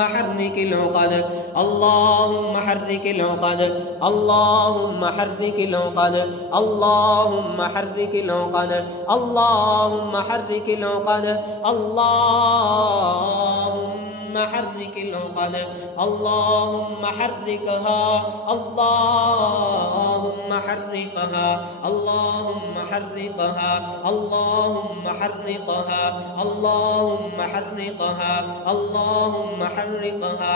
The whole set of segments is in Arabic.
حرك العقد اللهم حرك العقد اللهم حرك العقد اللهم حرك العقد اللهم حرك العقد اللهم حرك العقد اللهم حركها اللهم حركها اللهم حركها اللهم حركها اللهم حركها اللهم حركها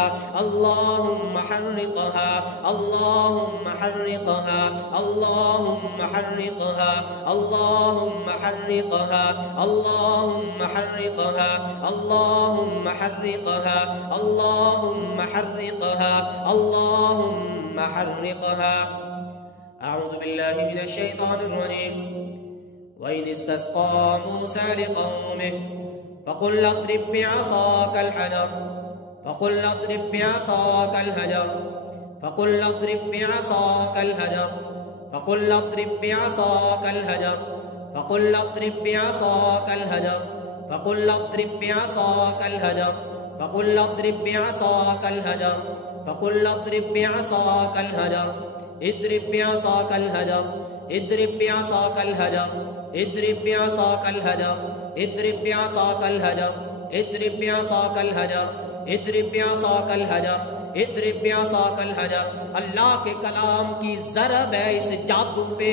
اللهم حركها اللهم حركها اللهم حركها اللهم حركها اللهم حركها اللهم حركها اللهم حركها اللهم حركها. أعوذ بالله من الشيطان الرجيم. وإذ استسقى موسى لقومه فقل اضرب بعصاك الحجر فقل اضرب بعصاك الحجر فقل اضرب بعصاك الحجر فقل اضرب بعصاك الحجر فقل اضرب بعصاك الحجر فقل اضرب بعصاك الحجر فقل اضرب بعصاك الحجر فقل اضرب بعصاك الحجر اضرب بعصاك الحجر اضرب بعصاك الحجر اضرب بعصاك الحجر اضرب بعصاك الحجر اضرب بعصاك الحجر اضرب بعصاك الحجر اضرب بعصاक الحجर। अल्लाह के कलाम की ज़रब है इस जादू पे।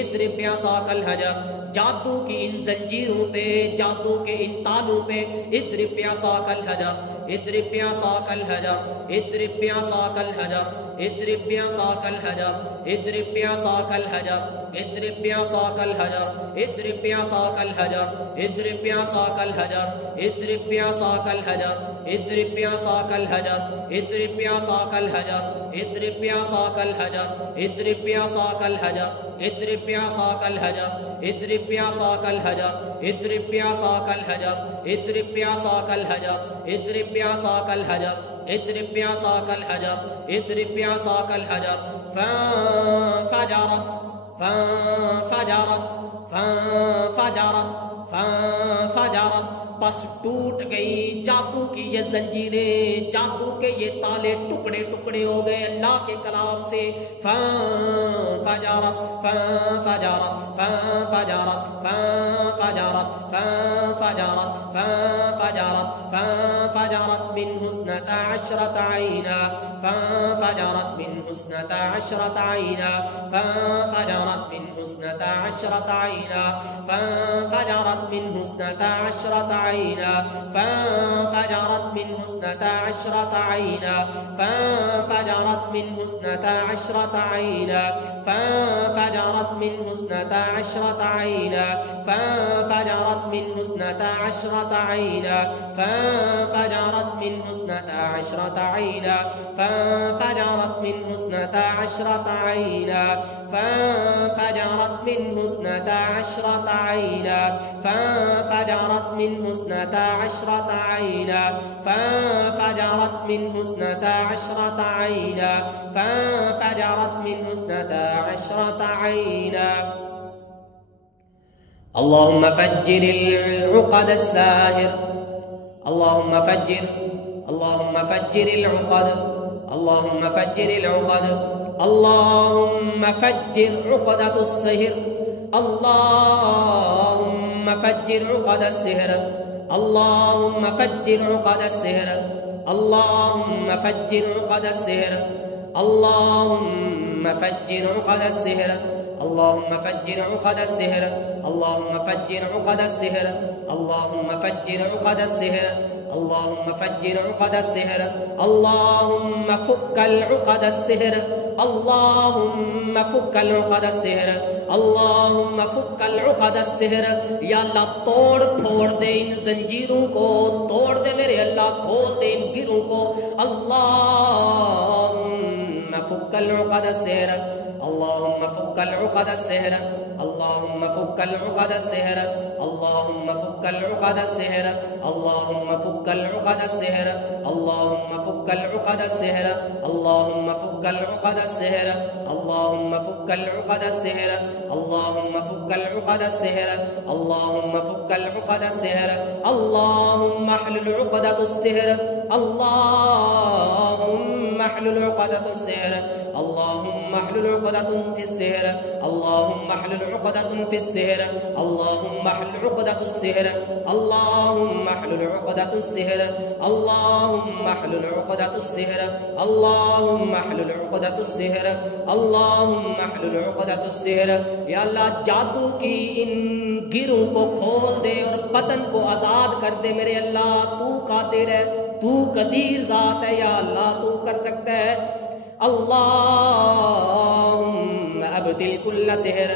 इद्रिब بعصاक الحجر, जादू की इन जंजीरों पे, जादू के इन तालों पे। इद्रिब بعصاक الحجر, इद्रिब بعصاक الحجر, इद्रिब بعصاक الحجر, इद्रिब بعصاक الحجر, इद्रिब بعصاक الحجر, इद्रिब بعصاक الحجر, इद्रिब بعصاक الحجر, इद्रिब بعصاक الحجر, इद्रिब بعصاक الحجر, इद्रिब بعصاक الحجر, इद्रिब بعصاक الحجر, इद्रिब بعصاक الحجر, इद्रिब بعصاक الحجر, इद्रिब بعصاक الحجر, इद्रिब بعصاक الحجر, इद्रिब بعصاक الحجر, इद्रिब بعصاक الحجر, इद्रिब بعصاक الحجر, इद्रिब بعصاक الحجر, इद्रिब بعصاक الحجر। فانفجرت فانفجرت فانفجرت فانفجرत, बस टूट गई जादू की ये जंजीरें, जादू के ये ताले टुकड़े टुकड़े हो गए अल्लाह के कलाम से। फंफजरत फंफजरत फंफजरत फंफजरत फंफजरत फंफजरत फंफजरत मिन हुस्नता अशरत आइना फंफजरत मिन हुस्नता अशरत आइना फंफजरत मिन हुस्नता अशरत आइना फंफजरत मिन हुस्नता अशरत عينا فانفجرت منه اثنتا عشرة عينا فانفجرت منه اثنتا عشرة عينا فانفجرت منه اثنتا عشرة عينا فانفجرت منه اثنتا عشرة عينا فانفجرت منه اثنتا عشرة عينا فانفجرت منه اثنتا عشرة عينا فانفجرت منه اثنتا عشرة عينا فانفجرت منه اثنتا عشرة عينا فانفجرت منه اثنتا عشرة عينا فانفجرت منه اثنتا عشرة عينا. اللهم فجر العقد الساهر اللهم فجر اللهم فجر العقد اللهم فجر العقد اللهم فجر عقدة السحر اللهم فجر عقد السحر اللهم فجر عقد السحر اللهم فجر عقد السحر اللهم فجر عقد السحر اللهم فجر عقد السحر اللهم فجر عقد السحر اللهم فجر عقد السحر اللهم فجر عقد السحر اللهم فك العقد السحر اللهم فك العقد السحر اللهم فك العقد السحر। या अल्लाह तोड़ फोड़ दे इन जंजीरों को, तोड़ दे मेरे अल्लाह, खोल दे इन गिरों को। अल्लाहुम्म फुक العقد السحر اللهم فك العقد السحر اللهم فك العقد السحر اللهم فك العقد السحر اللهم فك العقد السحر اللهم فك العقد السحر اللهم فك العقد السحر اللهم فك العقد السحر اللهم فك العقد السحر اللهم فك العقد السحر اللهم احلل عقدة السحر اللهم احلل عقدة السحر، اللهم احلل عقدة في السحر، اللهم احلل عقدة في السحر، اللهم احلل عقدة السحر، اللهم احلل عقدة السحر، اللهم احلل عقدة السحر، اللهم احلل عقدة السحر، اللهم احلل عقدة السحر۔ یا اللہ جادو کی ان گروں کو کھول دے اور بدن کو آزاد کر دے میرے اللہ، تو قادر ہے، تو قدیر ذات ہے یا اللہ، تو کر سکتا ہے۔ اللهم ابطل كل سحر،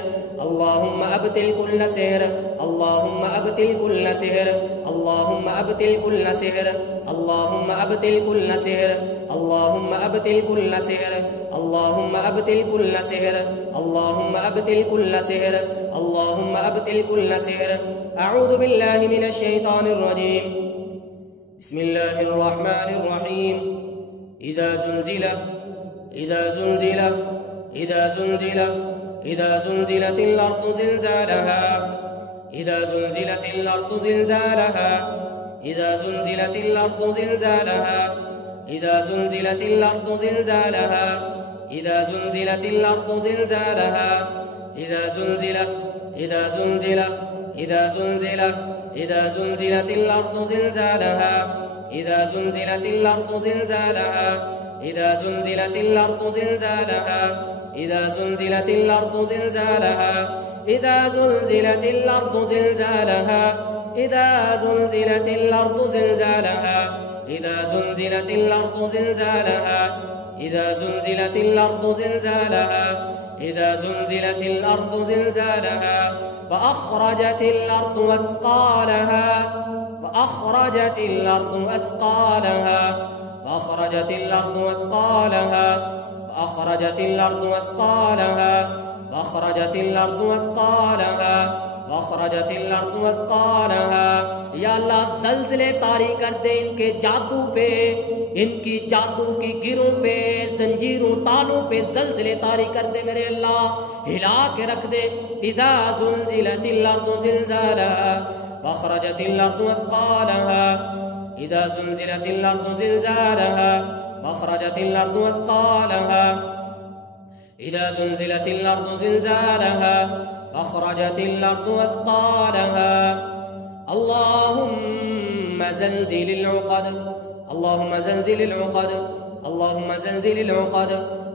اللهم ابطل كل سحر، اللهم ابطل كل سحر، اللهم ابطل كل سحر، اللهم ابطل كل سحر، اللهم ابطل كل سحر، اللهم ابطل كل سحر، اللهم ابطل كل سحر، اللهم ابطل كل سحر۔ اعوذ بالله من الشيطان الرجيم، بسم الله الرحمن الرحيم۔ اذا زلزل إذا زلزلت الأرض زلزالها، إذا زلزلت الأرض زلزالها، إذا زلزلت الأرض زلزالها، إذا زلزلت الأرض زلزالها، إذا زلزلت الأرض زلزالها، إذا زلزلت إذا زلزلت إذا زلزلت إذا زلزلت الأرض زلزالها، إذا زلزلت الأرض زلزالها، إذا زلزلت الأرض زلزالها، إذا زلزلت الأرض زلزالها، إذا زلزلت الأرض زلزالها، إذا زلزلت الأرض زلزالها، إذا زلزلت الأرض زلزالها، إذا زلزلت الأرض زلزالها، إذا زلزلت الأرض زلزالها، وأخرجت الأرض أثقالها، وأخرجت الأرض أثقالها، وأخرجت الأرض أثقالها، وأخرجت الأرض أثقالها، وأخرجت الأرض أثقالها، وأخرجت الأرض أثقالها۔ یا اللہ زلزلے طاری کر دے ان کے جادو پہ، ان کی جادو کی گروں پہ، زنجیروں تالوں پہ زلزلے طاری کر دے میرے اللہ، ہلا کے رکھ دے۔ اذا زلزلت الأرض زلزالها، وأخرجت الأرض أثقالها، إذا زلزلت الأرض زلزالها، وأخرجت الأرض أثقالها، إذا زلزلت الأرض زلزالها، وأخرجت الأرض أثقالها۔ اللهم زلزل العقد، اللهم زلزل العقد، اللهم زلزل العقد،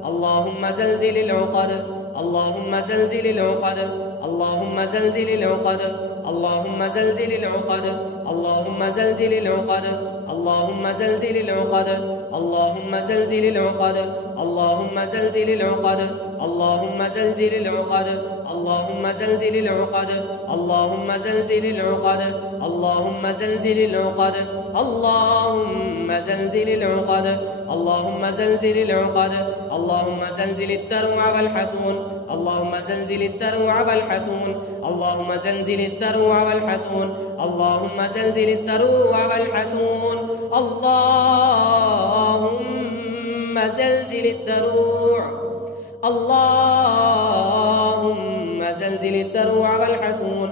اللهم زلزل العقد، اللهم زلزل العقد، اللهم زلزل العقد، اللهم زلزل العقد، اللهم زلزل العقد، اللهم زلزل العقد، اللهم زلزل العقد، اللهم زلزل العقد، اللهم زلزل العقد، اللهم زلزل العقد، اللهم زلزل العقد، اللهم زلزل العقد، اللهم زلزل العقد، اللهم زلزل العقد، اللهم زلزل الدروع والحصون، اللهم زلزل الدروع والحصون، اللهم زلزل الدروع والحصون، اللهم زلزل الدروع والحصون، اللهم زلزل الدروع، اللهم زلزل الدروع والحصون،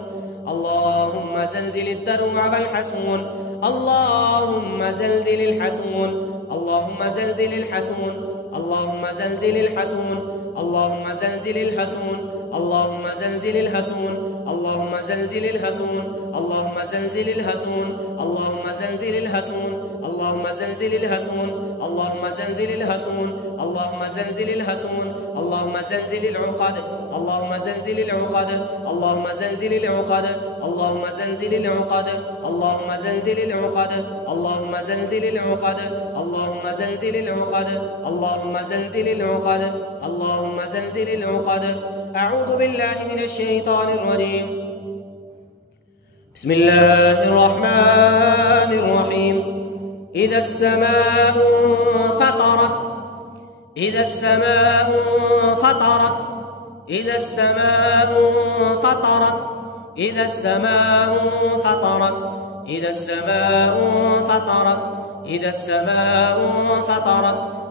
اللهم زلزل الدروع والحصون، اللهم زلزل الحصون، اللهم زلزل الحصون، اللهم زلزل الحصون، اللهم زلزل الحصون، اللهم زلزل الحصون، اللهم زلزل الحصون، اللهم زلزل الحصون، اللهم زلزل الحصون، اللهم زلزل الحصون، اللهم زلزل الحصون، اللهم زلزل الحصون، اللهم زلزل العقد، اللهم زلزل العقد، اللهم زلزل العقد، اللهم زلزل العقد، اللهم زلزل العقد، اللهم زلزل العقد، اللهم زلزل العقد، اللهم زلزل العقد، اللهم زلزل العقد۔ أعوذ بالله من الشيطان الرجيم، بسم الله الرحمن الرحيم۔ إذا السماء فطرت، إذا السماء فطرت، إذا السماء فطرت، إذا السماء فطرت، إذا السماء فطرت، إذا السماء فطرت،